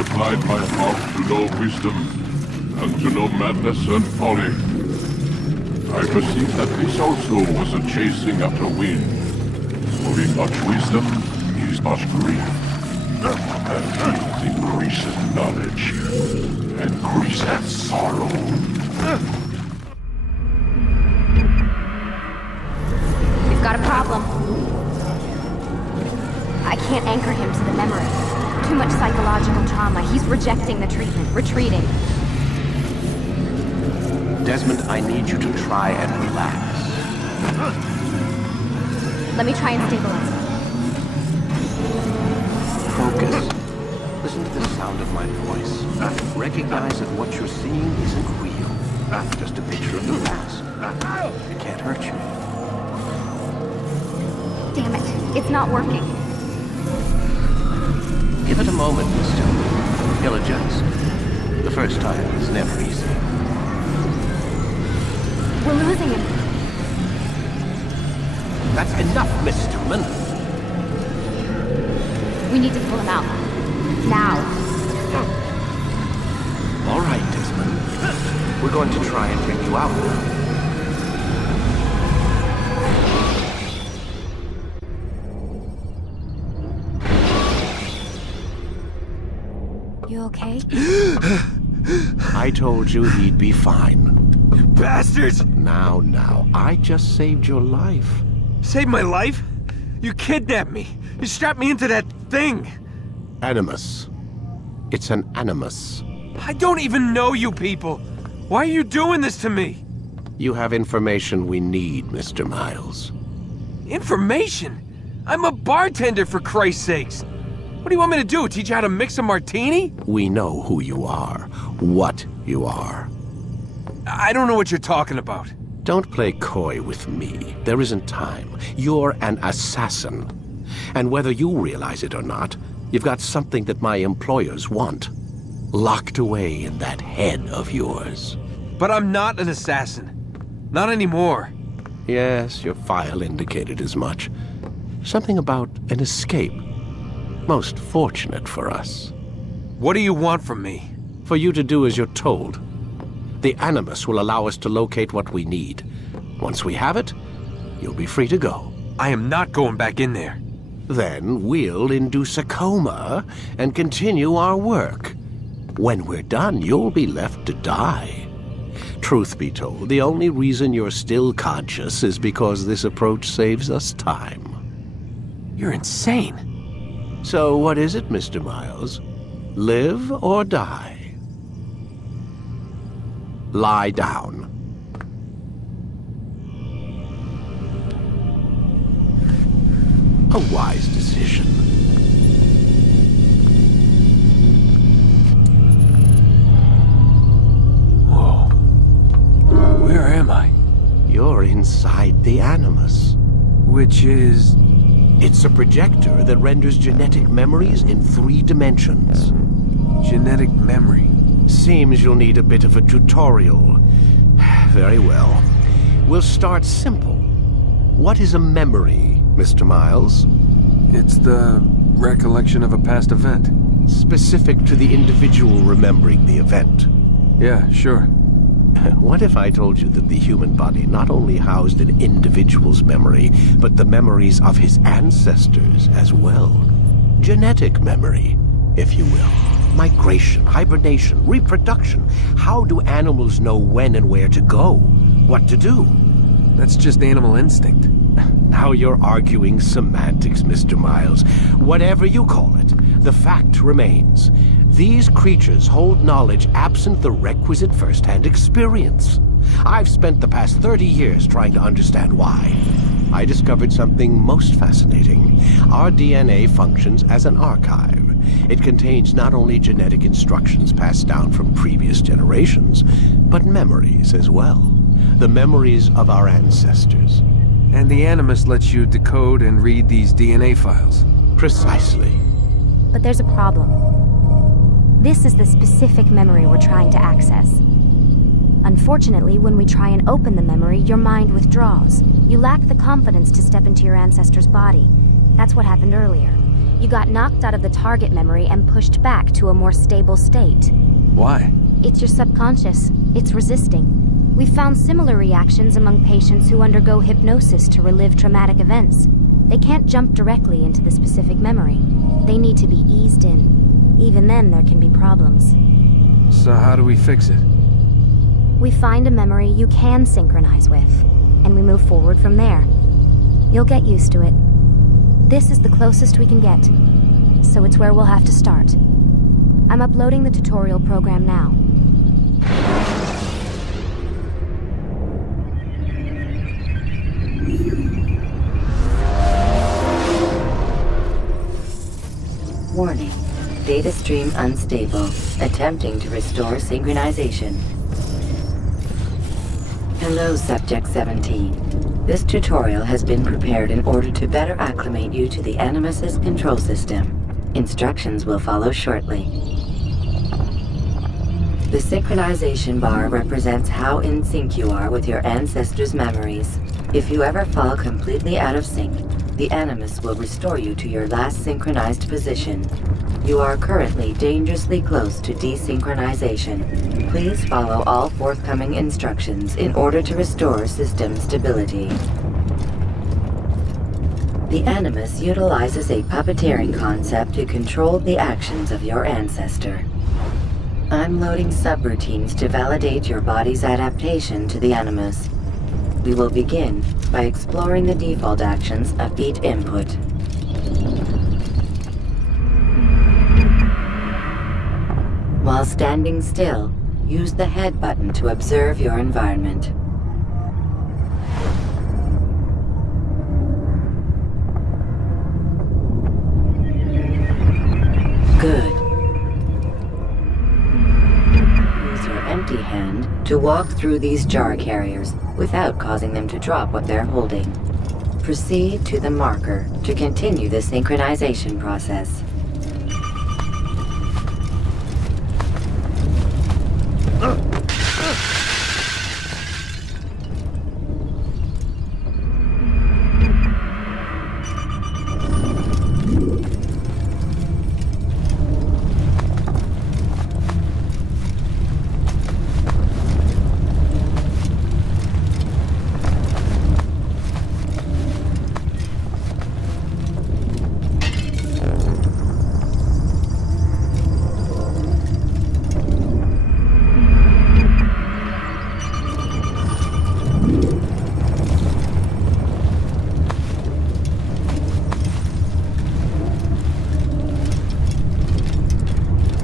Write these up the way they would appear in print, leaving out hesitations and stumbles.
applied my heart to know wisdom, and to know madness and folly. I perceive that this also was a chasing after wind. For in much wisdom is much grief. And grief increases knowledge, and grief adds sorrow. We've got a problem. I can't anchor him to the memory. Too much psychological trauma. He's rejecting the treatment, retreating. Desmond, I need you to try and relax. Let me try and stabilize him. Focus. Listen to the sound of my voice. Recognize that what you're seeing isn't real. Just a picture of the past. It can't hurt you. Damn it. It's not working. Give it a moment, mister. He'll adjust. The first time is never easy. We're losing him. That's enough, Miss Stillman. We need to pull him out. Now. All right, Desmond. We're going to try and bring you out now. You okay? I told you he'd be fine. Bastards! Now, I just saved your life. Saved my life? You kidnapped me. You strapped me into that thing. Animus. It's an animus. I don't even know you people. Why are you doing this to me? You have information we need, Mr. Miles. Information? I'm a bartender, for Christ's sakes. What do you want me to do? Teach you how to mix a martini? We know who you are, what you are. I don't know what you're talking about. Don't play coy with me. There isn't time. You're an assassin. And whether you realize it or not, you've got something that my employers want. Locked away in that head of yours. But I'm not an assassin. Not anymore. Yes, your file indicated as much. Something about an escape. Most fortunate for us. What do you want from me? For you to do as you're told. The Animus will allow us to locate what we need. Once we have it, you'll be free to go. I am not going back in there. Then we'll induce a coma and continue our work. When we're done, you'll be left to die. Truth be told, the only reason you're still conscious is because this approach saves us time. You're insane. So what is it, Mr. Miles? Live or die? Lie down. A wise decision. Whoa. Where am I? You're inside the Animus. Which is... It's a projector that renders genetic memories in 3 dimensions. genetic memory. Seems you'll need a bit of a tutorial. Very well. We'll start simple. What is a memory, Mr. Miles? It's the recollection of a past event. Specific to the individual remembering the event. Yeah, sure. What if I told you that the human body not only housed an individual's memory, but the memories of his ancestors as well? Genetic memory, if you will. Migration, hibernation, reproduction. How do animals know when and where to go? What to do? That's just animal instinct. Now you're arguing semantics, Mr. Miles. Whatever you call it, the fact remains. These creatures hold knowledge absent the requisite first-hand experience. I've spent the past 30 years trying to understand why. I discovered something most fascinating. Our DNA functions as an archive. It contains not only genetic instructions passed down from previous generations, but memories as well. The memories of our ancestors. And the Animus lets you decode and read these DNA files. Precisely. But there's a problem. This is the specific memory we're trying to access. Unfortunately, when we try and open the memory, your mind withdraws. You lack the confidence to step into your ancestor's body. That's what happened earlier. You got knocked out of the target memory and pushed back to a more stable state. Why? It's your subconscious. It's resisting. We've found similar reactions among patients who undergo hypnosis to relive traumatic events. They can't jump directly into the specific memory. They need to be eased in. Even then, there can be problems. So how do we fix it? We find a memory you can synchronize with, and we move forward from there. You'll get used to it. This is the closest we can get, so it's where we'll have to start. I'm uploading the tutorial program now. Warning. Data stream unstable. Attempting to restore synchronization. Hello, Subject 17. This tutorial has been prepared in order to better acclimate you to the Animus's control system. Instructions will follow shortly. The synchronization bar represents how in sync you are with your ancestors' memories. If you ever fall completely out of sync, the Animus will restore you to your last synchronized position. You are currently dangerously close to desynchronization. Please follow all forthcoming instructions in order to restore system stability. The Animus utilizes a puppeteering concept to control the actions of your ancestor. I'm loading subroutines to validate your body's adaptation to the Animus. We will begin by exploring the default actions of each input. While standing still, use the head button to observe your environment. Good. Use your empty hand to walk through these jar carriers without causing them to drop what they're holding. Proceed to the marker to continue the synchronization process.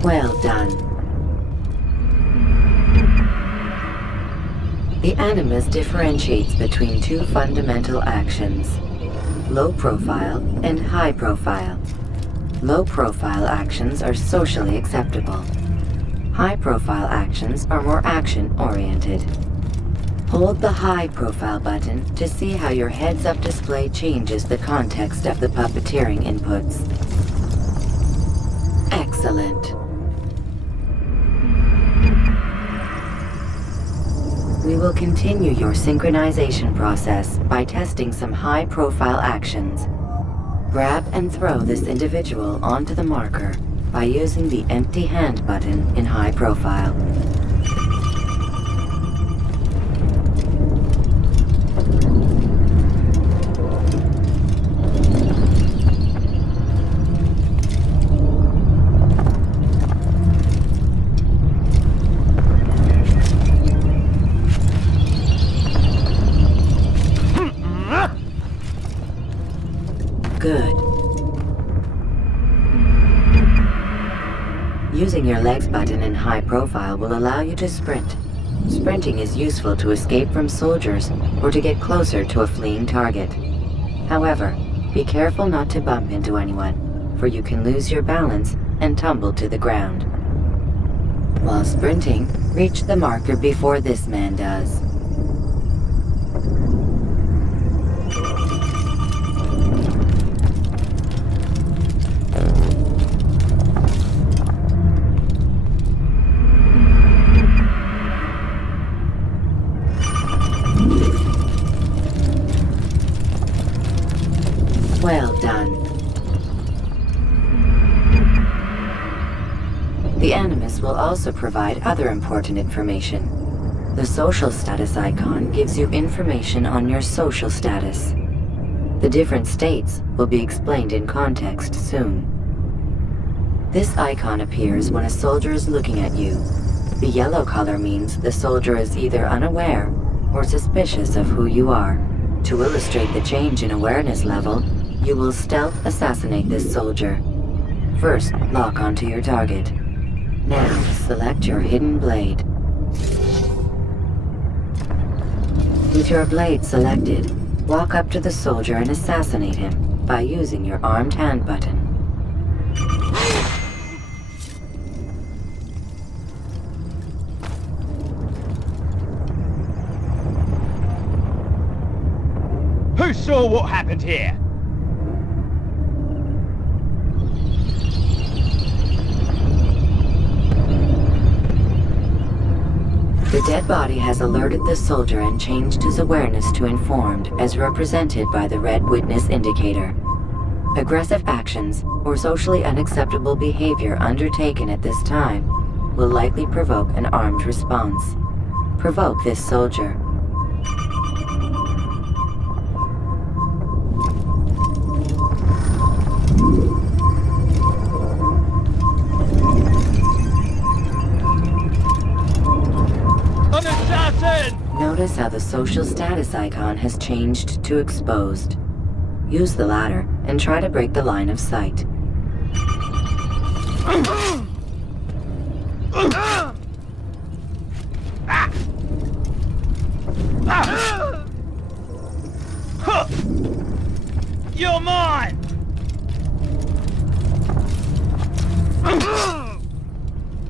Well done. The Animus differentiates between two fundamental actions: low profile and high profile. Low profile actions are socially acceptable. High profile actions are more action-oriented. Hold the high profile button to see how your heads-up display changes the context of the puppeteering inputs. Excellent. We will continue your synchronization process by testing some high-profile actions. Grab and throw this individual onto the marker by using the empty hand button in high profile. Good. Using your legs button in high profile will allow you to sprint. Sprinting is useful to escape from soldiers or to get closer to a fleeing target. However, be careful not to bump into anyone, for you can lose your balance and tumble to the ground. While sprinting, reach the marker before this man does. Well done. The Animus will also provide other important information. The social status icon gives you information on your social status. The different states will be explained in context soon. This icon appears when a soldier is looking at you. The yellow color means the soldier is either unaware or suspicious of who you are. To illustrate the change in awareness level, you will stealth assassinate this soldier. First, lock onto your target. Now, select your hidden blade. With your blade selected, walk up to the soldier and assassinate him by using your armed hand button. Who saw what happened here? The dead body has alerted the soldier and changed his awareness to informed, as represented by the red witness indicator. Aggressive actions or socially unacceptable behavior undertaken at this time will likely provoke an armed response. Provoke this soldier. Notice how the social status icon has changed to exposed. Use the latter and try to break the line of sight. You're mine!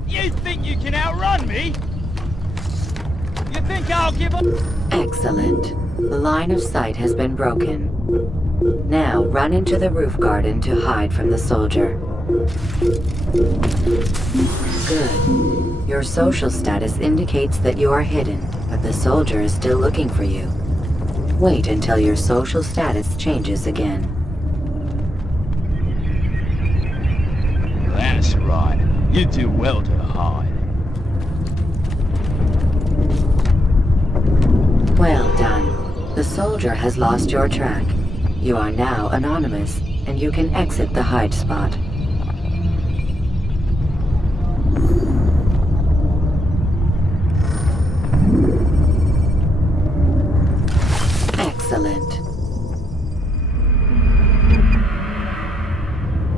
You think you can outrun me? You think I'll give up? Excellent. The line of sight has been broken. Now run into the roof garden to hide from the soldier. Good. Your social status indicates that you are hidden, but the soldier is still looking for you. Wait until your social status changes again. That's right. You do well to hide. Well done. The soldier has lost your track. You are now anonymous, and you can exit the hide spot. Excellent.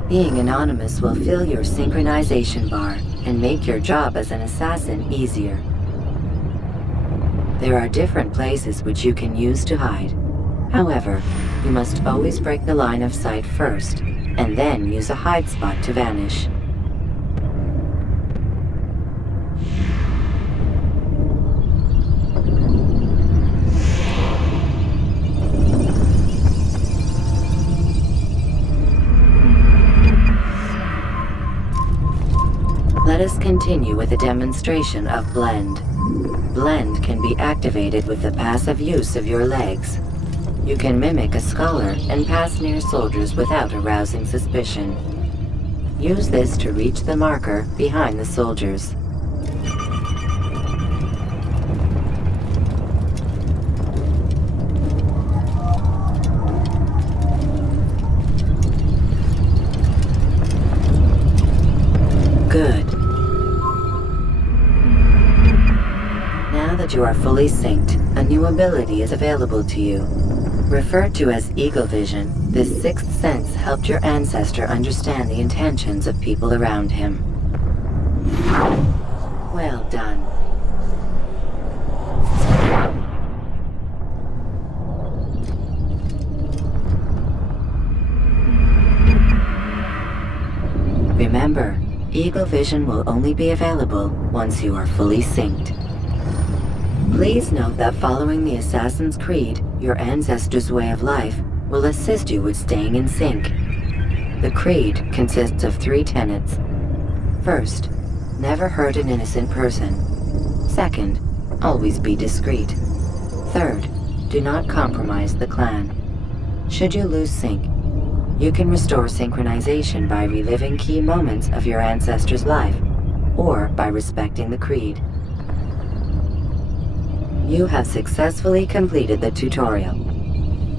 Being anonymous will fill your synchronization bar and make your job as an assassin easier. There are different places which you can use to hide. However, you must always break the line of sight first, and then use a hide spot to vanish. Let us continue with a demonstration of Blend. Blend can be activated with the passive use of your legs. You can mimic a scholar and pass near soldiers without arousing suspicion. Use this to reach the marker behind the soldiers. Good. Now that you are fully synced, a new ability is available to you. Referred to as Eagle Vision, this sixth sense helped your ancestor understand the intentions of people around him. Well done. Remember, Eagle Vision will only be available once you are fully synced. Please note that following the Assassin's Creed, your ancestors' way of life, will assist you with staying in sync. The Creed consists of 3 tenets. First, never hurt an innocent person. Second, always be discreet. Third, do not compromise the clan. Should you lose sync, you can restore synchronization by reliving key moments of your ancestor's life, or by respecting the Creed. You have successfully completed the tutorial.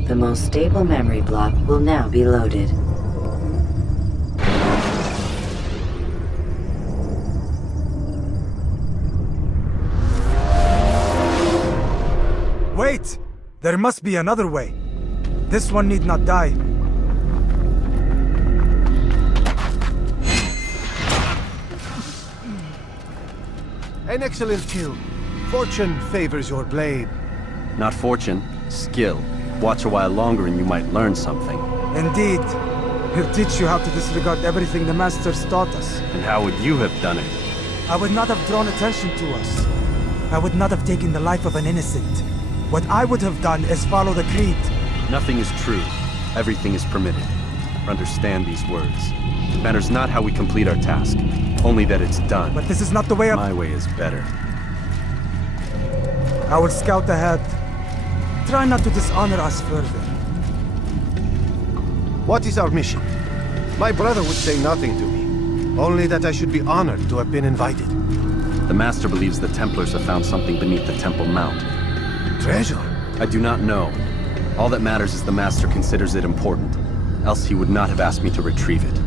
The most stable memory block will now be loaded. Wait! There must be another way. This one need not die. An excellent kill. Fortune favors your blade. Not fortune, skill. Watch a while longer and you might learn something. Indeed. He'll teach you how to disregard everything the Masters taught us. And how would you have done it? I would not have drawn attention to us. I would not have taken the life of an innocent. What I would have done is follow the Creed. Nothing is true. Everything is permitted. Understand these words. It matters not how we complete our task, only that it's done. But this is not the way of... My way is better. I will scout ahead. Try not to dishonor us further. What is our mission? My brother would say nothing to me. Only that I should be honored to have been invited. The Master believes the Templars have found something beneath the Temple Mount. Treasure? I do not know. All that matters is the Master considers it important. Else he would not have asked me to retrieve it.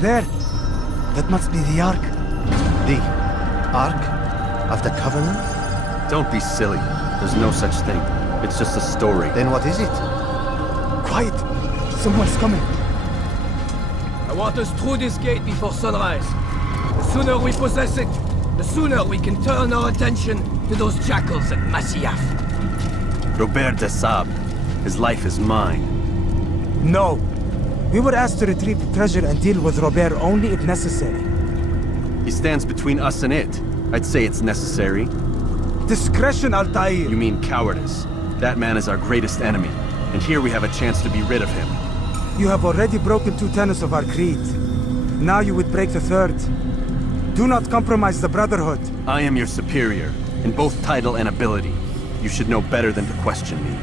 There! That must be the Ark. The Ark of the Covenant? Don't be silly. There's no such thing. It's just a story. Then what is it? Quiet! Someone's coming. I want us through this gate before sunrise. The sooner we possess it, the sooner we can turn our attention to those jackals at Masyaf. Robert de Sable. His life is mine. No. We were asked to retrieve the treasure and deal with Robert only if necessary. He stands between us and it. I'd say it's necessary. Discretion, Altair! You mean cowardice. That man is our greatest enemy, and here we have a chance to be rid of him. You have already broken 2 tenets of our creed. Now you would break the 3rd. Do not compromise the Brotherhood. I am your superior, in both title and ability. You should know better than to question me.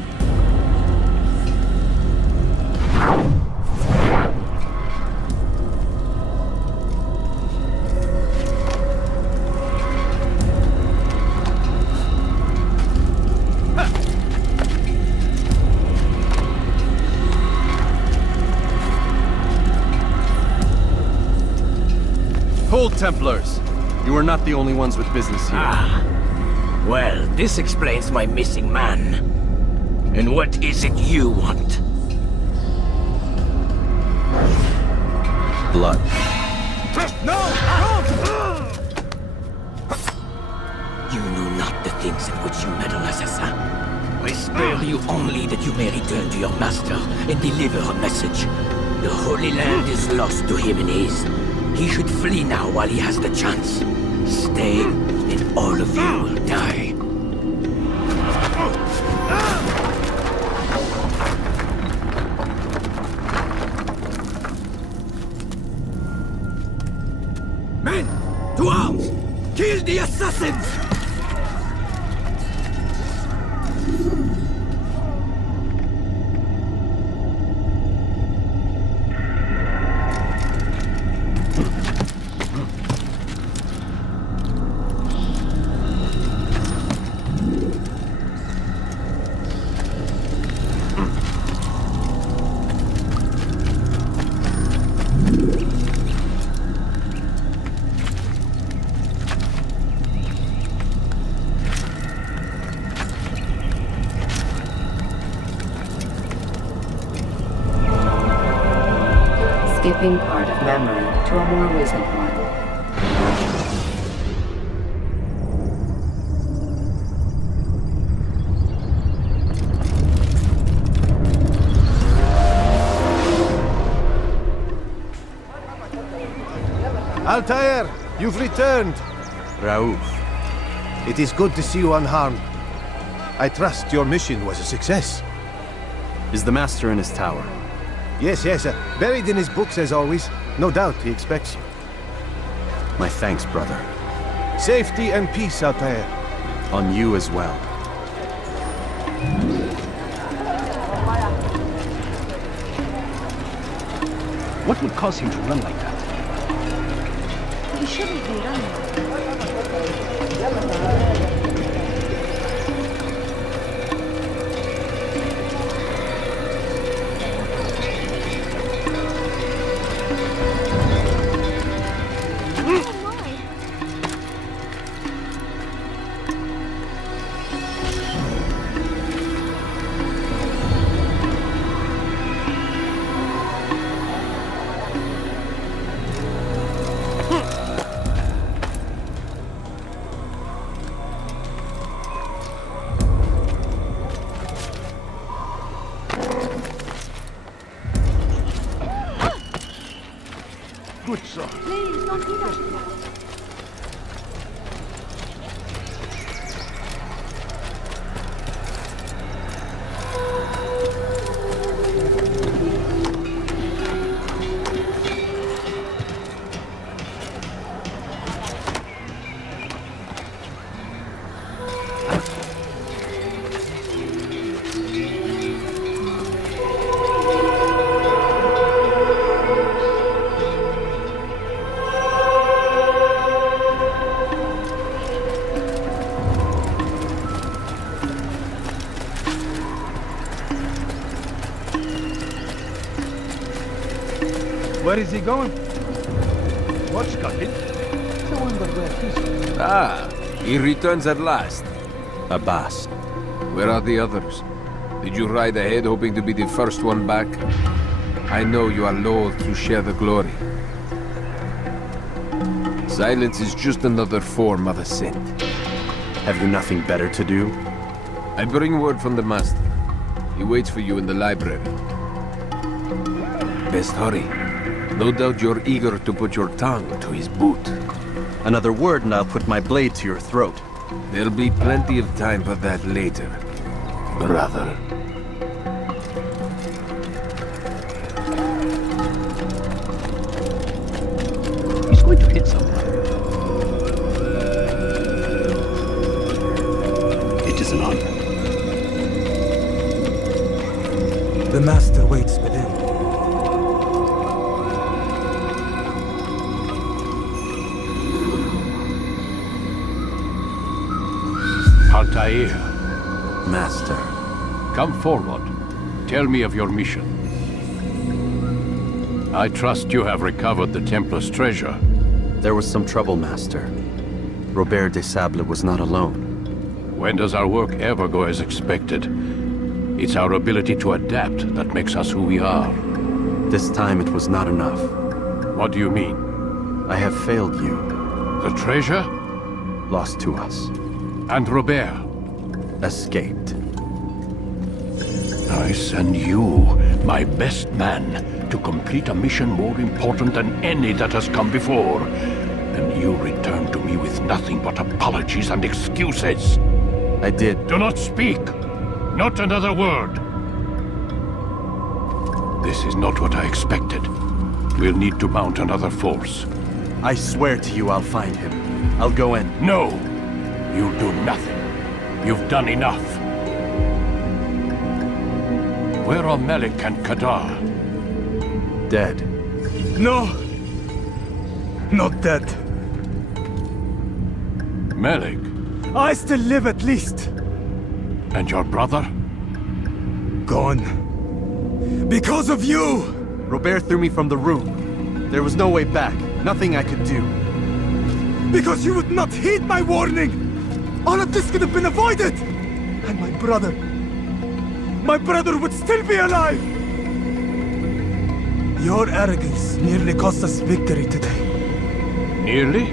Hold, Templars! You are not the only ones with business here. Well, this explains my missing man. And what is it you want? Blood. No! You know not the things in which you meddle, assassin. I spare you only that you may return to your master and deliver a message. The Holy Land is lost to him and his. He should flee now while he has the chance. Stay, and all of you will die. Men, to arms! Kill the assassins! Skipping part of memory to a more recent one. Altair, you've returned. Raouf. It is good to see you unharmed. I trust your mission was a success. Is the Master in his tower? Yes, buried in his books as always. No doubt he expects you. My thanks, brother. Safety and peace, Altair. On you as well. What would cause him to run like that? He shouldn't be running. Good sir. Please, don't do that. Where is he going? What's cooking? The one that wears this. Ah, he returns at last. Abbas. Where are the others? Did you ride ahead hoping to be the first one back? I know you are loath to share the glory. Silence is just another form of assent. Have you nothing better to do? I bring word from the Master. He waits for you in the library. Best hurry. No doubt you're eager to put your tongue to his boot. Another word and I'll put my blade to your throat. There'll be plenty of time for that later, brother. He's going to hit someone. It is an honor. The Master waits within. Altaïr, Master. come forward. Tell me of your mission. I trust you have recovered the Templar's treasure. There was some trouble, Master. Robert de Sable was not alone. When does our work ever go as expected? It's our ability to adapt that makes us who we are. This time it was not enough. What do you mean? I have failed you. The treasure? Lost to us. And Robert? Escaped. I send you, my best man, to complete a mission more important than any that has come before. And you return to me with nothing but apologies and excuses. I did. Do not speak! Not another word! This is not what I expected. We'll need to mount another force. I swear to you I'll find him. I'll go in. No! You'll do nothing. You've done enough. Where are Melik and Kadar? Dead. No! Not dead. Melik? I still live at least. And your brother? Gone. Because of you! Robert threw me from the room. There was no way back. Nothing I could do. Because you would not heed my warning! All of this could have been avoided! And my brother would still be alive! Your arrogance nearly cost us victory today. Nearly?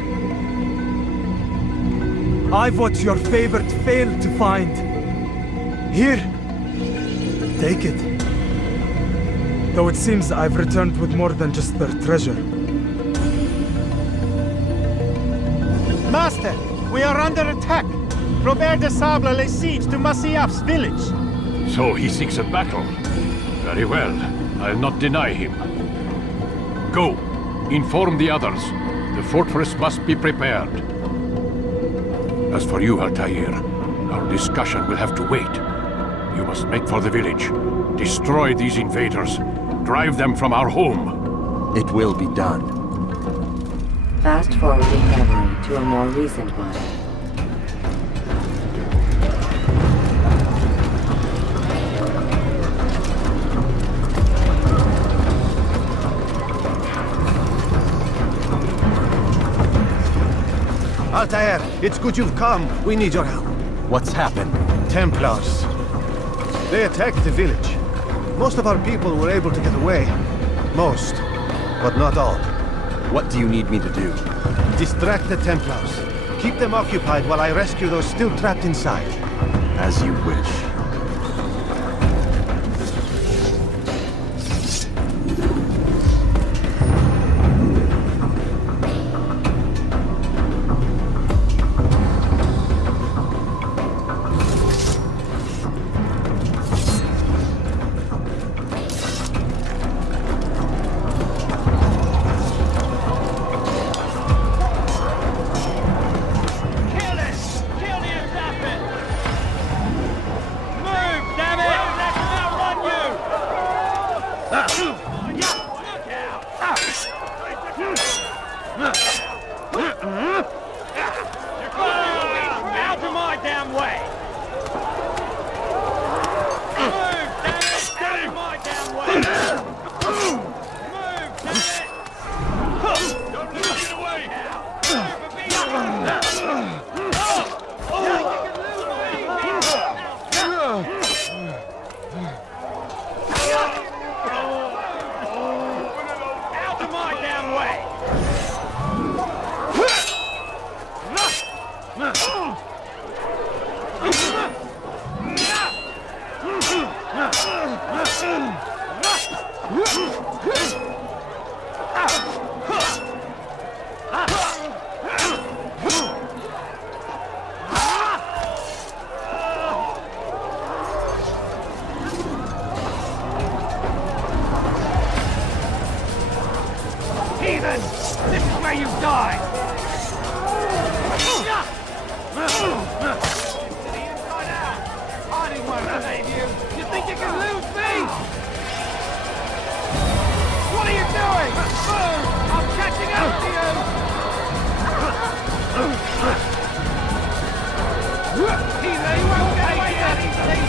I've what your favorite failed to find. Here, take it. Though it seems I've returned with more than just their treasure. Master, we are under attack. Robert de Sable lays siege to Masyaf's village. So he seeks a battle. Very well. I'll not deny him. Go. Inform the others. The fortress must be prepared. As for you, Altair, our discussion will have to wait. You must make for the village. Destroy these invaders. Drive them from our home. It will be done. Fast forwarding memory to a more recent one. Altair, it's good you've come. We need your help. What's happened? Templars. They attacked the village. Most of our people were able to get away. Most, but not all. What do you need me to do? Distract the Templars. Keep them occupied while I rescue those still trapped inside. As you wish. where you die! Hiding won't save you! You think you can lose me? What are you doing? I'm catching up to you! Healer, you won't get away with anything!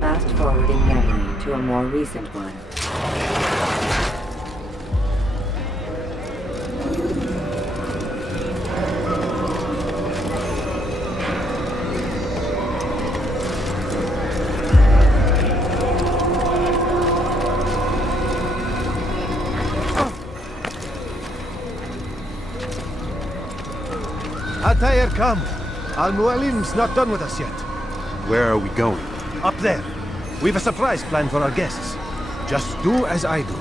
Fast forwarding memory to a more recent one. Altair, come. Al-Mualim's not done with us yet. Where are we going? Up there. We've a surprise plan for our guests. Just do as I do.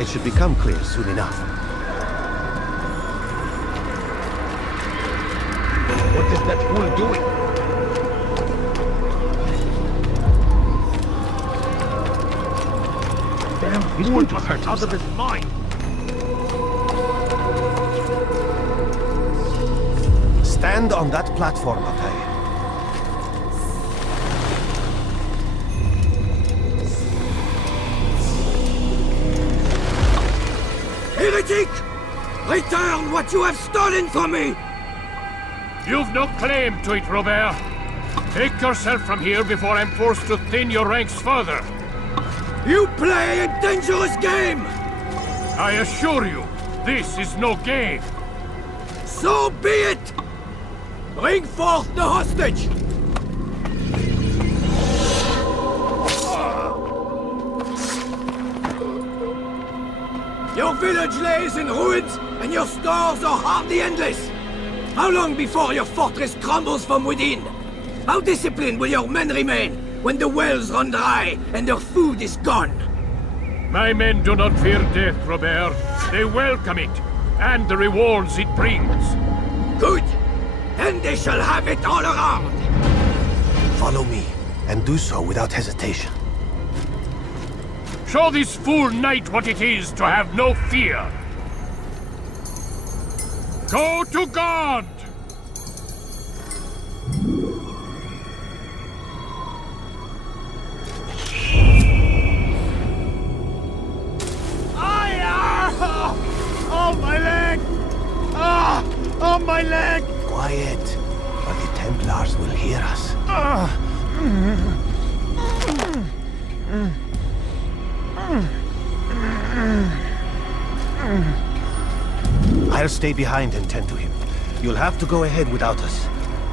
It should become clear soon enough. What is that fool doing? Damn, he's going to hurt out of his mind. Stand on that platform, Altair. Heretic! Return what you have stolen from me! You've no claim to it, Robert. Take yourself from here before I'm forced to thin your ranks further. You play a dangerous game! I assure you, this is no game. So be it! Bring forth the hostage! Your village lays in ruins, and your stores are hardly endless. How long before your fortress crumbles from within? How disciplined will your men remain when the wells run dry and their food is gone? My men do not fear death, Robert. They welcome it, and the rewards it brings. Good! Then they shall have it all around! Follow me, and do so without hesitation. Show this fool knight what it is to have no fear. Go to God! Oh, my leg! Ah! Oh, my leg! Quiet, or the Templars will hear us. I'll stay behind and tend to him. You'll have to go ahead without us.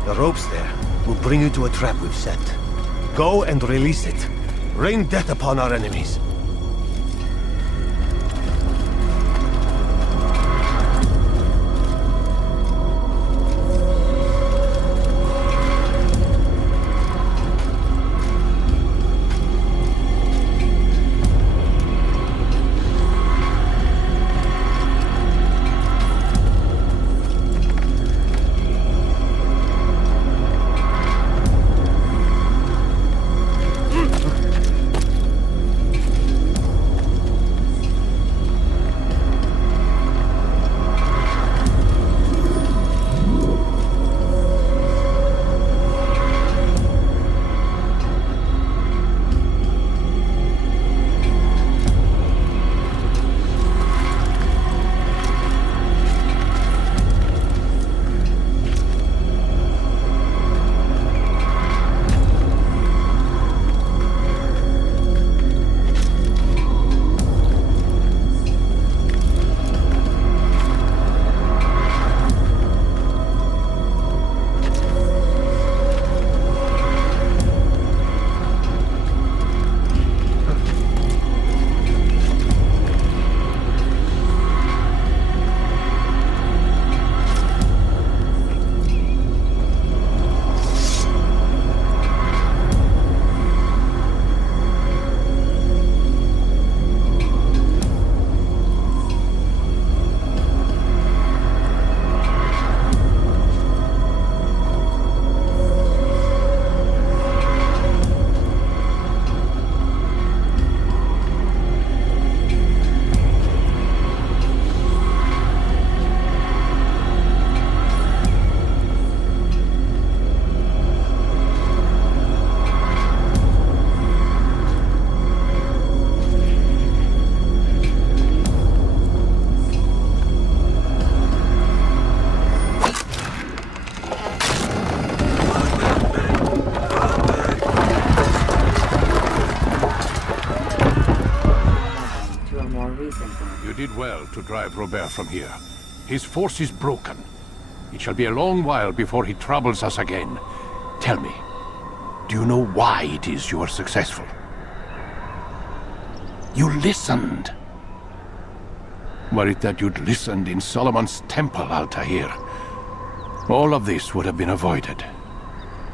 The ropes there will bring you to a trap we've set. Go and release it. Rain death upon our enemies. did well to drive Robert from here. His force is broken. It shall be a long while before he troubles us again. Tell me, do you know why it is you are successful? You listened. Were it that you'd listened in Solomon's temple, Altaïr, all of this would have been avoided.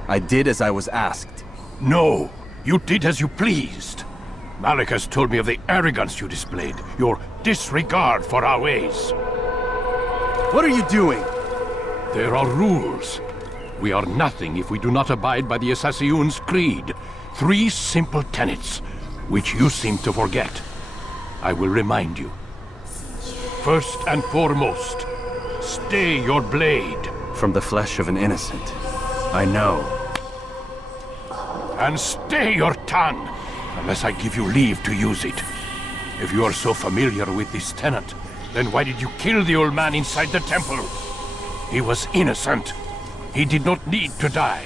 I did as I was asked. No, you did as you pleased. Malik has told me of the arrogance you displayed, your disregard for our ways. What are you doing? There are rules. We are nothing if we do not abide by the Assassin's creed. 3 simple tenets, which you seem to forget. I will remind you. First and foremost, stay your blade. From the flesh of an innocent. I know. And stay your tongue, unless I give you leave to use it. If you are so familiar with this tenet, then why did you kill the old man inside the temple? He was innocent. He did not need to die.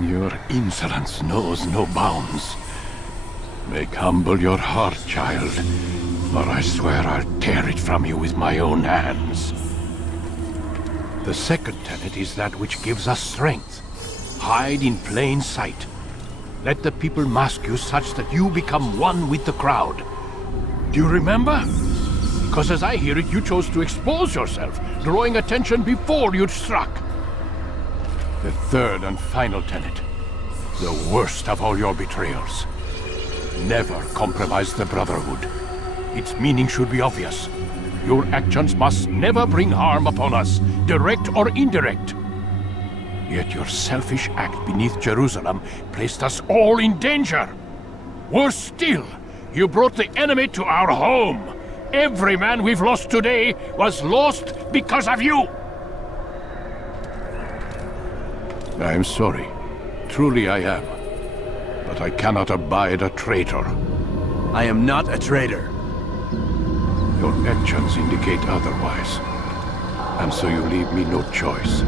Your insolence knows no bounds. Make humble your heart, child, or I swear I'll tear it from you with my own hands. The second tenet is that which gives us strength. Hide in plain sight. Let the people mask you such that you become one with the crowd. Do you remember? Because as I hear it, you chose to expose yourself, drawing attention before you'd struck. The third and final tenet. The worst of all your betrayals. Never compromise the Brotherhood. Its meaning should be obvious. Your actions must never bring harm upon us, direct or indirect. Yet your selfish act beneath Jerusalem placed us all in danger. Worse still, you brought the enemy to our home. Every man we've lost today was lost because of you. I am sorry. Truly I am. But I cannot abide a traitor. I am not a traitor. Your actions indicate otherwise. And so you leave me no choice.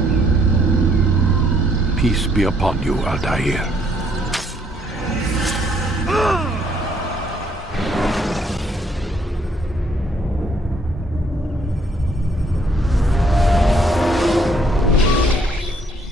Peace be upon you, Altair.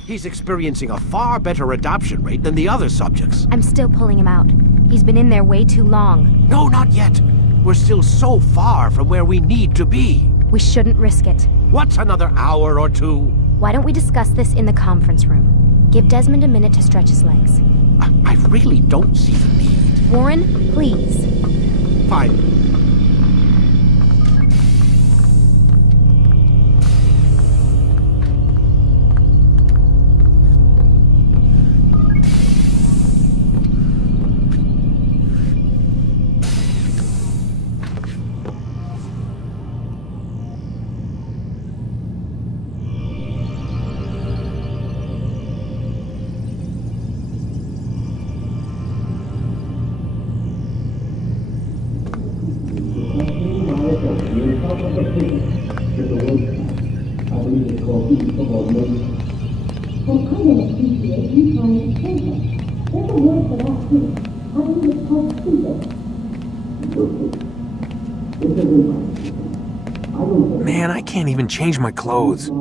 He's experiencing a far better adoption rate than the other subjects. I'm still pulling him out. He's been in there way too long. No, not yet. We're still so far from where we need to be. We shouldn't risk it. What's another hour or two? Why don't we discuss this in the conference room? Give Desmond a minute to stretch his legs. I really don't see the need. Warren, please. Fine. Man, I can't even change my clothes. I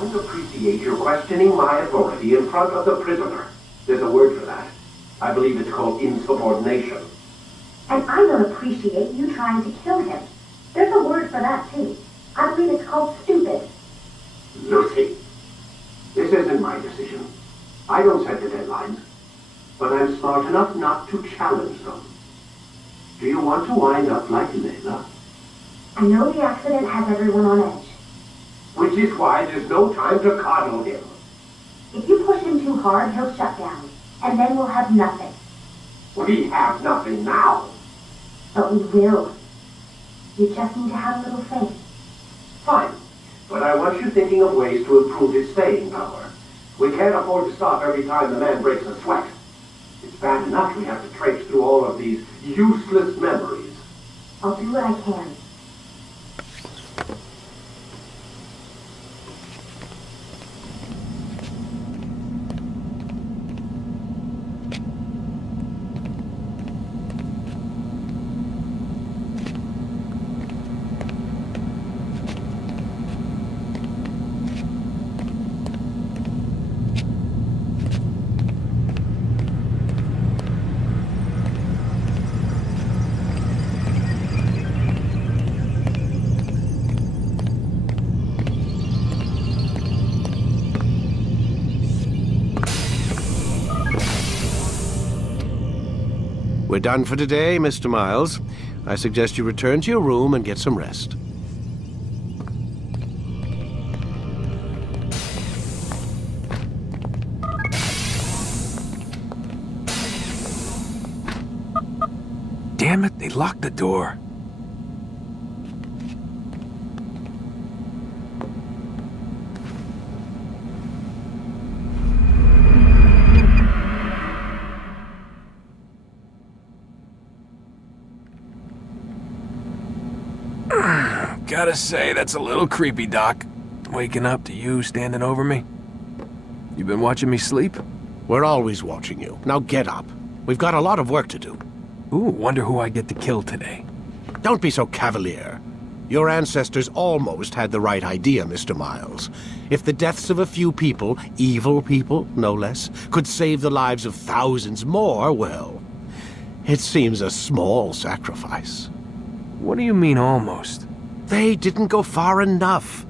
don't appreciate your questioning my authority in front of the prisoner. There's a word for that. I believe it's called insubordination. And I don't appreciate you trying to kill him. There's a word for that, too. I believe it's called stupid. Lucy, this isn't my decision. I don't set the deadlines. But I'm smart enough not to challenge them. Do you want to wind up like Layla? I know the accident has everyone on edge. Which is why there's no time to coddle him. If you push him too hard, he'll shut down. And then we'll have nothing. We have nothing now. But we will. You just need to have a little faith. Fine. But I want you thinking of ways to improve his staying power. We can't afford to stop every time the man breaks a sweat. It's bad enough we have to traipse through all of these useless memories. I'll do what I can. We're done for today, Mr. Miles. I suggest you return to your room and get some rest. Damn it, they locked the door. Gotta say, that's a little creepy, Doc. Waking up to you standing over me. You been watching me sleep? We're always watching you. Now get up. We've got a lot of work to do. Ooh, wonder who I get to kill today. Don't be so cavalier. Your ancestors almost had the right idea, Mr. Miles. If the deaths of a few people, evil people, no less, could save the lives of thousands more, well, it seems a small sacrifice. What do you mean, almost? They didn't go far enough.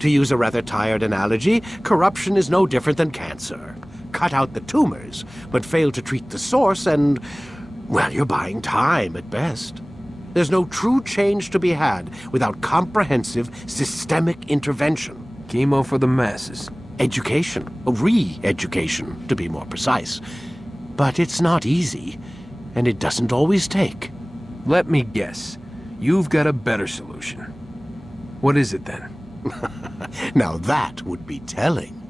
To use a rather tired analogy, corruption is no different than cancer. Cut out the tumors, but fail to treat the source and, well, you're buying time at best. There's no true change to be had without comprehensive, systemic intervention. Chemo for the masses. Education. Re-education, to be more precise. But it's not easy, and it doesn't always take. Let me guess. You've got a better solution. What is it, then? Now that would be telling.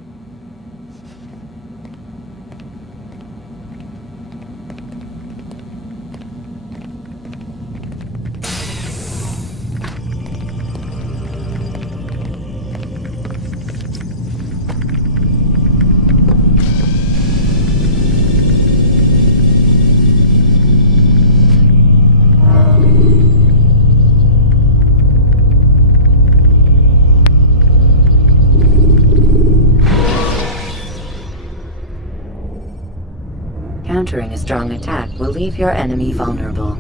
Countering a strong attack will leave your enemy vulnerable.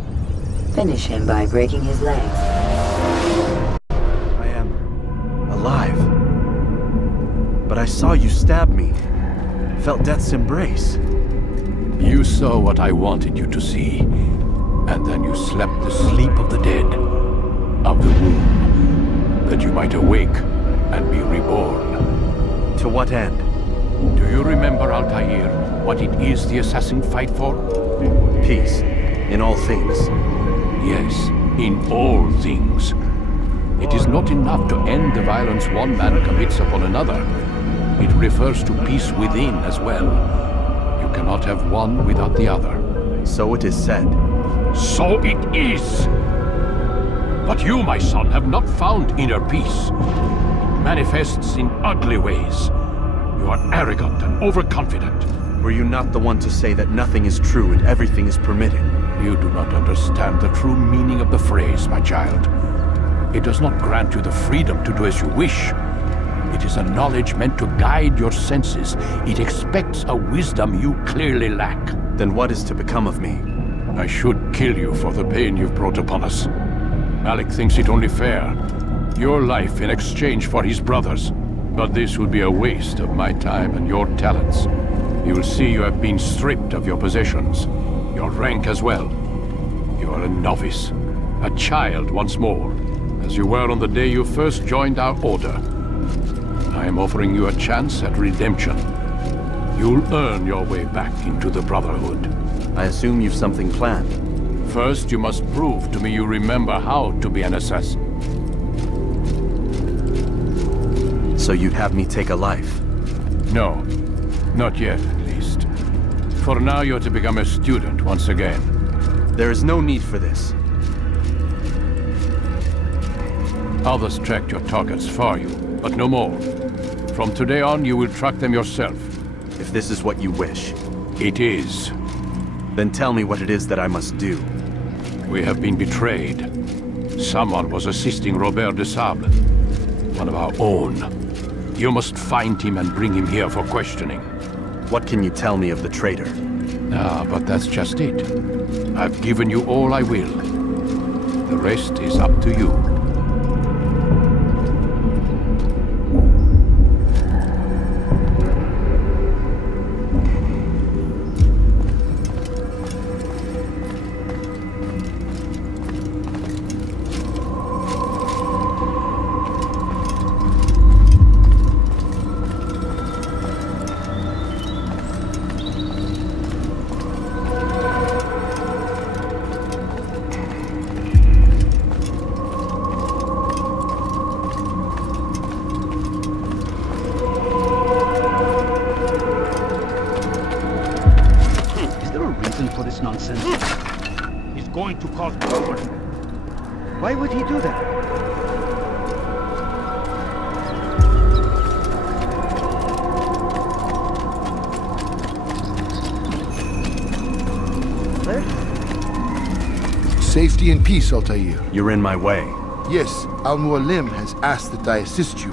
Finish him by breaking his legs. I am alive. But I saw you stab me. Felt death's embrace. You saw what I wanted you to see, and then you slept the sleep of the dead, of the womb, that you might awake and be reborn. To what end? Do you remember, Altaïr, what it is the assassins fight for? Peace, in all things. Yes, in all things. It is not enough to end the violence one man commits upon another. It refers to peace within as well. You cannot have one without the other. So it is said. So it is! But you, my son, have not found inner peace. It manifests in ugly ways. You are arrogant and overconfident. Were you not the one to say that nothing is true and everything is permitted? You do not understand the true meaning of the phrase, my child. It does not grant you the freedom to do as you wish. It is a knowledge meant to guide your senses. It expects a wisdom you clearly lack. Then what is to become of me? I should kill you for the pain you've brought upon us. Malik thinks it only fair. Your life in exchange for his brother's. But this would be a waste of my time and your talents. You will see you have been stripped of your possessions, your rank as well. You are a novice, a child once more, as you were on the day you first joined our order. I am offering you a chance at redemption. You'll earn your way back into the Brotherhood. I assume you've something planned. First, you must prove to me you remember how to be an assassin. So you'd have me take a life? No. Not yet, at least. For now, you're to become a student once again. There is no need for this. Others tracked your targets for you, but no more. From today on, you will track them yourself. If this is what you wish. It is. Then tell me what it is that I must do. We have been betrayed. Someone was assisting Robert de Sable, one of our own. You must find him and bring him here for questioning. What can you tell me of the traitor? Ah, but that's just it. I've given you all I will. The rest is up to you. Going to cause trouble. Why would he do that? Safety and peace, Altaïr. You're in my way. Yes, Al-Mualim has asked that I assist you.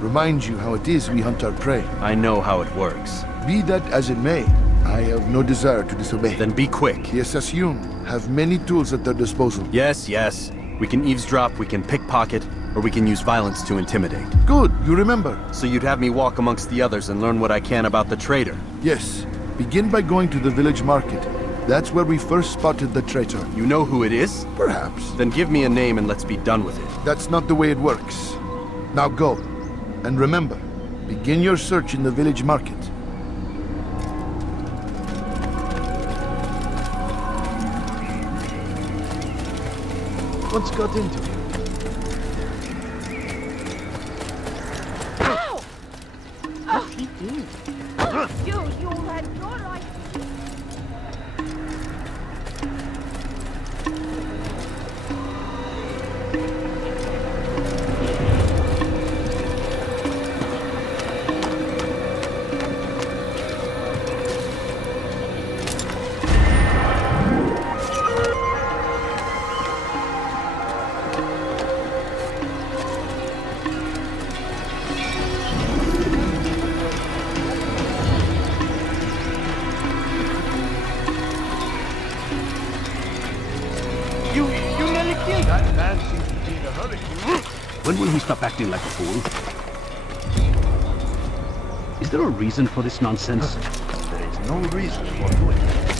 Remind you how it is we hunt our prey. I know how it works. Be that as it may, I have no desire to disobey. Then be quick. The Assassin have many tools at their disposal. Yes, yes. We can eavesdrop, we can pickpocket, or we can use violence to intimidate. Good, you remember. So you'd have me walk amongst the others and learn what I can about the traitor? Yes. Begin by going to the village market. That's where we first spotted the traitor. You know who it is? Perhaps. Then give me a name and let's be done with it. That's not the way it works. Now go. And remember, begin your search in the village market. What's got into him? What's he doing? You had no right. When will he stop acting like a fool? Is there a reason for this nonsense? There is no reason for doing it.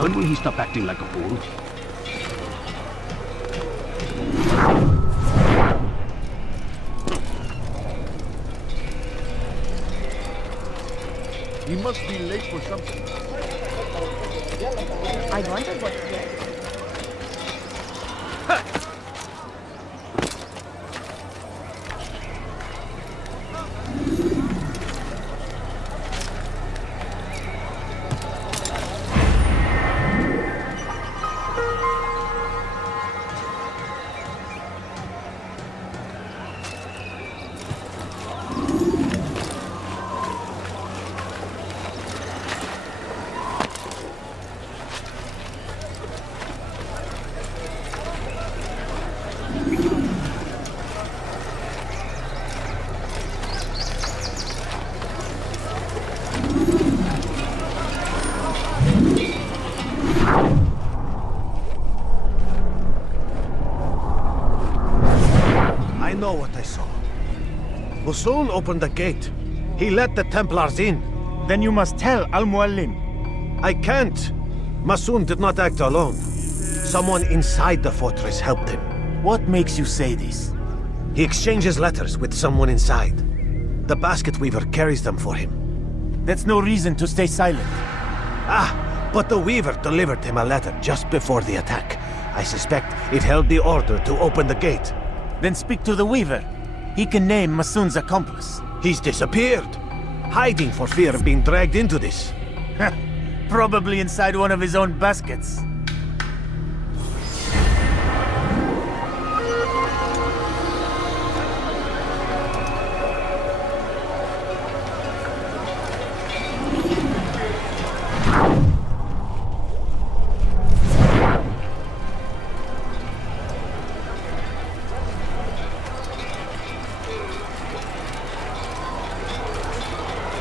When will he stop acting like a fool? He must be late for something. I wondered what it was. Masoon opened the gate. He let the Templars in. Then you must tell Al-Mualim. I can't. Masoon did not act alone. Someone inside the fortress helped him. What makes you say this? He exchanges letters with someone inside. The basket weaver carries them for him. That's no reason to stay silent. But the weaver delivered him a letter just before the attack. I suspect it held the order to open the gate. Then speak to the weaver. He can name Masoon's accomplice. He's disappeared. Hiding for fear of being dragged into this. Probably inside one of his own baskets.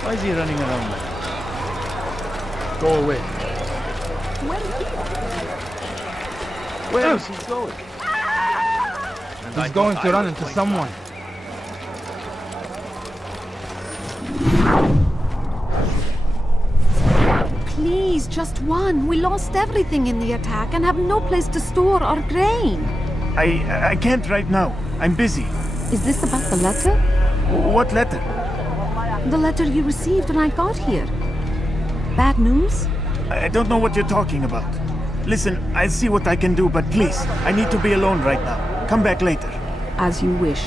Why is he running around like that? Go away. Where is he going? He's going to run into someone. Please, just one. We lost everything in the attack and have no place to store our grain. I can't right now. I'm busy. Is this about the letter? What letter? The letter you received when I got here. Bad news? I don't know what you're talking about. Listen, I'll see what I can do, but please, I need to be alone right now. Come back later. As you wish.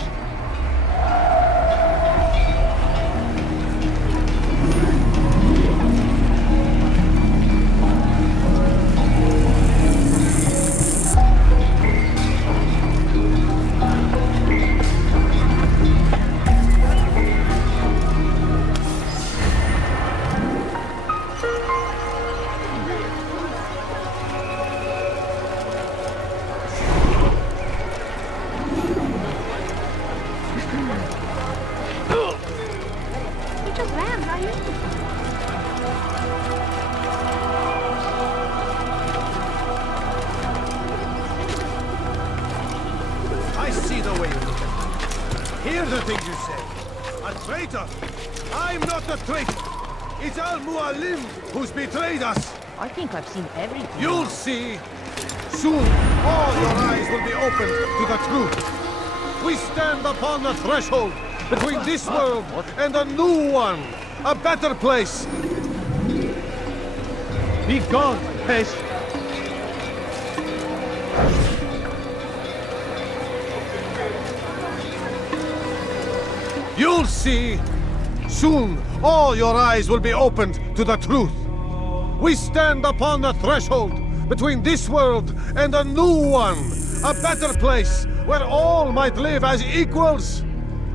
I see the way you look at me. Hear the things you say. A traitor? I'm not a traitor. It's Al-Mualim who's betrayed us. I think I've seen everything. You'll see. Soon, all your eyes will be opened to the truth. We stand upon the threshold between this world and a new one. A better place. Be gone, Pesh. You'll see. Soon, all your eyes will be opened to the truth. We stand upon the threshold between this world and a new one. A better place where all might live as equals.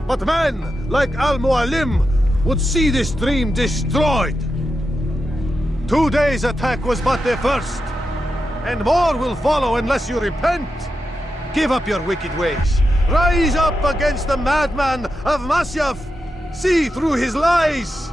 But men like Al-Mualim would see this dream destroyed. Today's attack was but the first. And more will follow unless you repent. Give up your wicked ways. Rise up against the madman of Masyaf. See through his lies.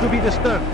To be disturbed.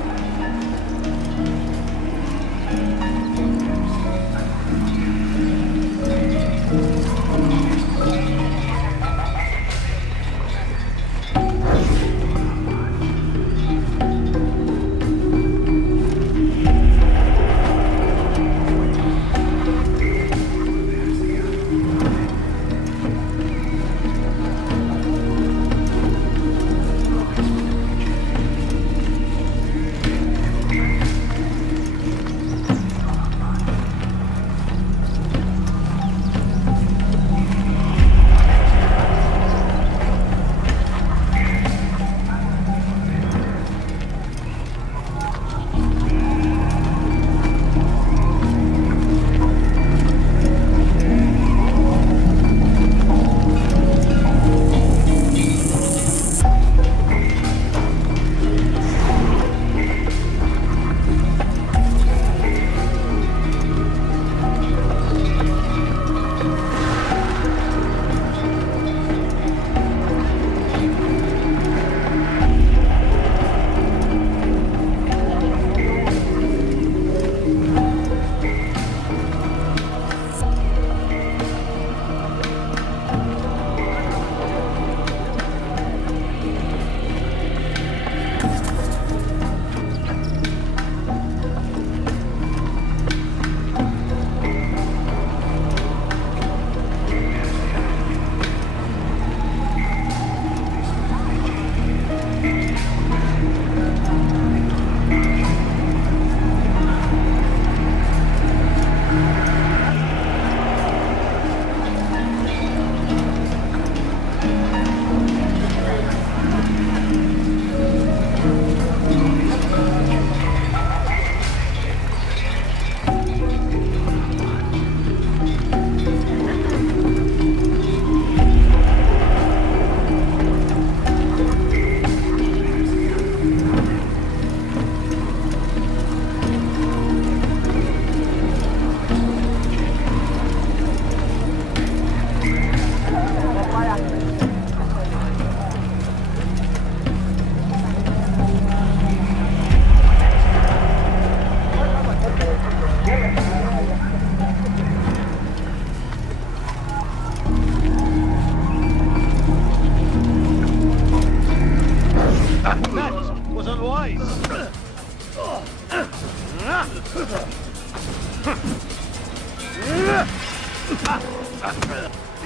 die!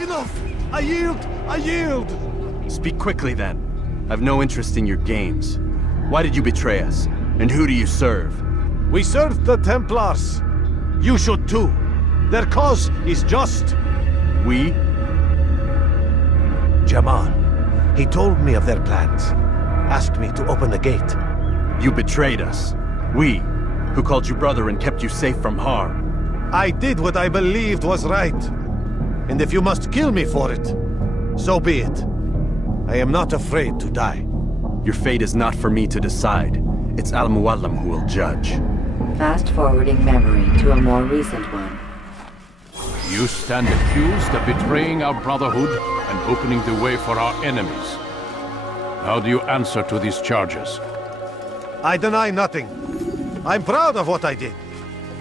Enough! I yield! I yield! Speak quickly then. I've no interest in your games. Why did you betray us? And who do you serve? We serve the Templars. You should too. Their cause is just. We? Jamal. He told me of their plans. Asked me to open the gate. You betrayed us. We, who called you brother and kept you safe from harm. I did what I believed was right. And if you must kill me for it, so be it. I am not afraid to die. Your fate is not for me to decide. It's Al-Muallim who will judge. Fast-forwarding memory to a more recent one. You stand accused of betraying our Brotherhood and opening the way for our enemies. How do you answer to these charges? I deny nothing. I'm proud of what I did.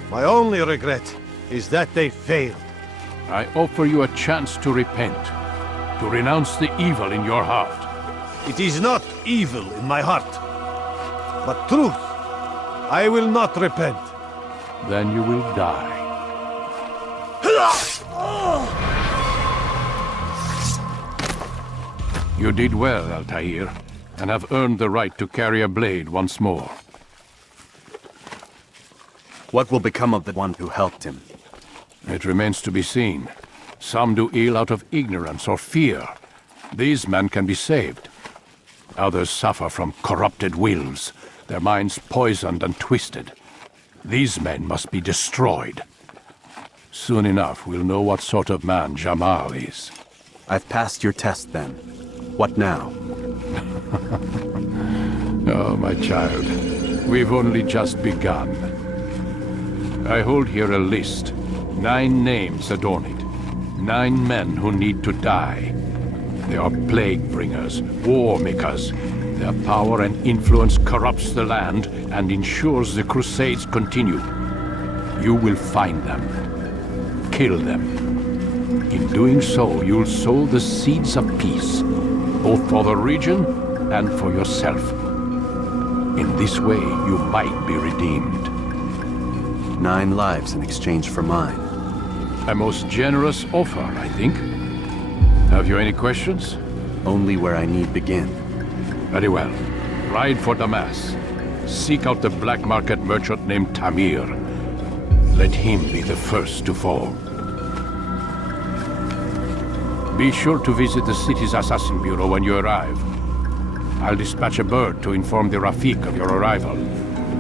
My only regret is that they failed. I offer you a chance to repent, to renounce the evil in your heart. It is not evil in my heart, but truth. I will not repent. Then you will die. You did well, Altaïr, and have earned the right to carry a blade once more. What will become of the one who helped him? It remains to be seen. Some do ill out of ignorance or fear. These men can be saved. Others suffer from corrupted wills, their minds poisoned and twisted. These men must be destroyed. Soon enough, we'll know what sort of man Jamal is. I've passed your test then. What now? Oh, my child. We've only just begun. I hold here a list. 9 names adorn it. 9 men who need to die. They are plague bringers, war makers. Their power and influence corrupts the land and ensures the Crusades continue. You will find them. Kill them. In doing so, you'll sow the seeds of peace, both for the region and for yourself. In this way, you might be redeemed. 9 lives in exchange for mine. A most generous offer, I think. Have you any questions? Only where I need begin. Very well. Ride for Damas. Seek out the black market merchant named Tamir. Let him be the first to fall. Be sure to visit the city's assassin bureau when you arrive. I'll dispatch a bird to inform the Rafik of your arrival.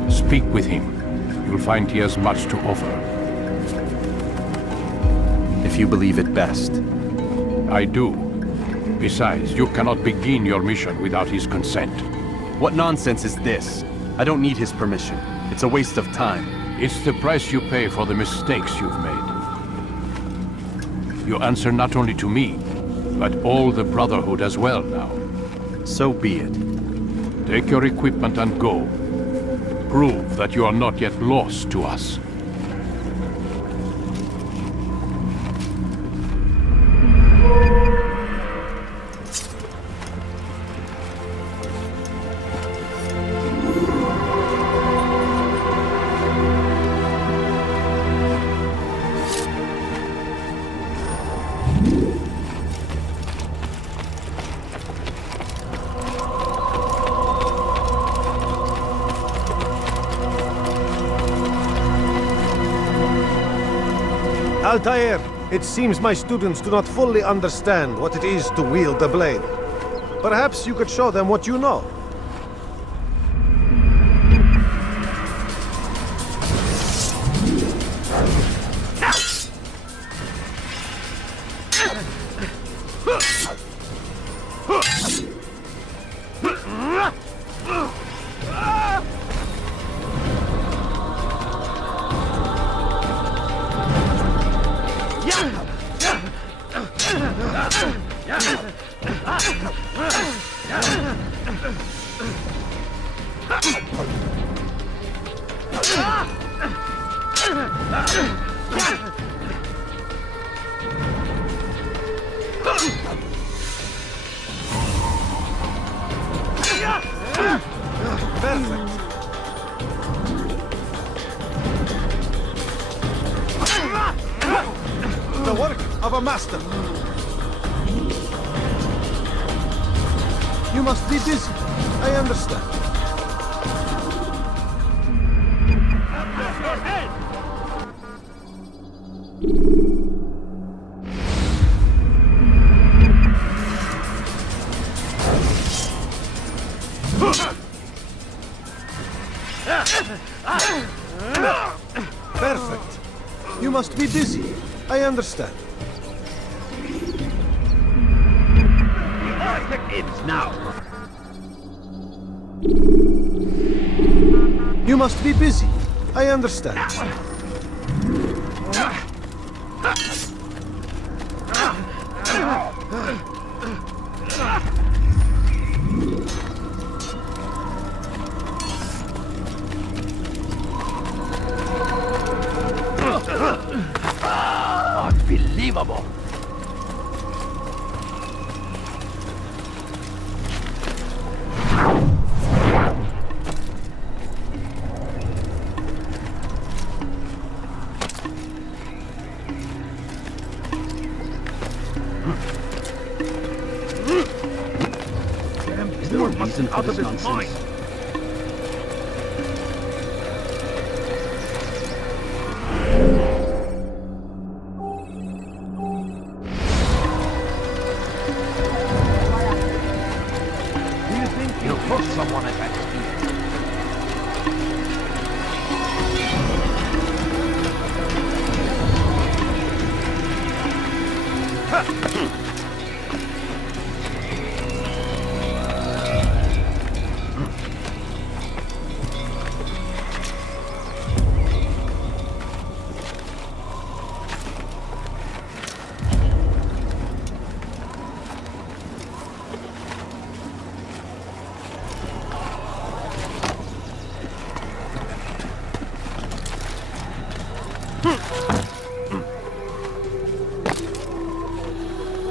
Speak with him. You'll find he has much to offer. If you believe it best. I do. Besides, you cannot begin your mission without his consent. What nonsense is this? I don't need his permission. It's a waste of time. It's the price you pay for the mistakes you've made. You answer not only to me, but all the Brotherhood as well now. So be it. Take your equipment and go. Prove that you are not yet lost to us. Altair, it seems my students do not fully understand what it is to wield the blade. Perhaps you could show them what you know. Perfect. your master. You must be busy. I understand. Perfect. You must be busy. I understand. It's now. You must be busy. I understand. Unbelievable. Is there a reason for this nonsense?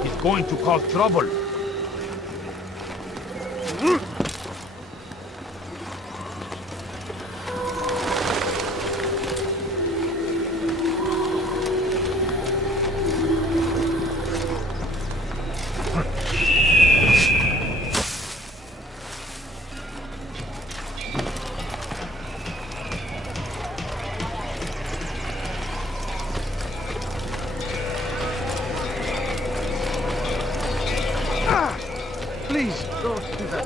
It's going to cause trouble. Please, don't do that.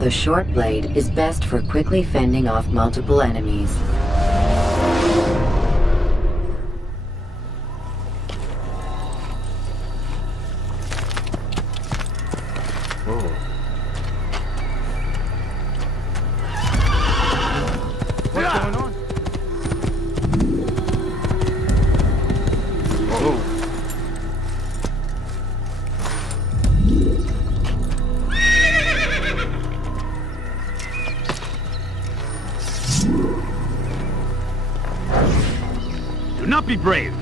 The short blade is best for quickly fending off multiple enemies. What's going on? Do not be brave.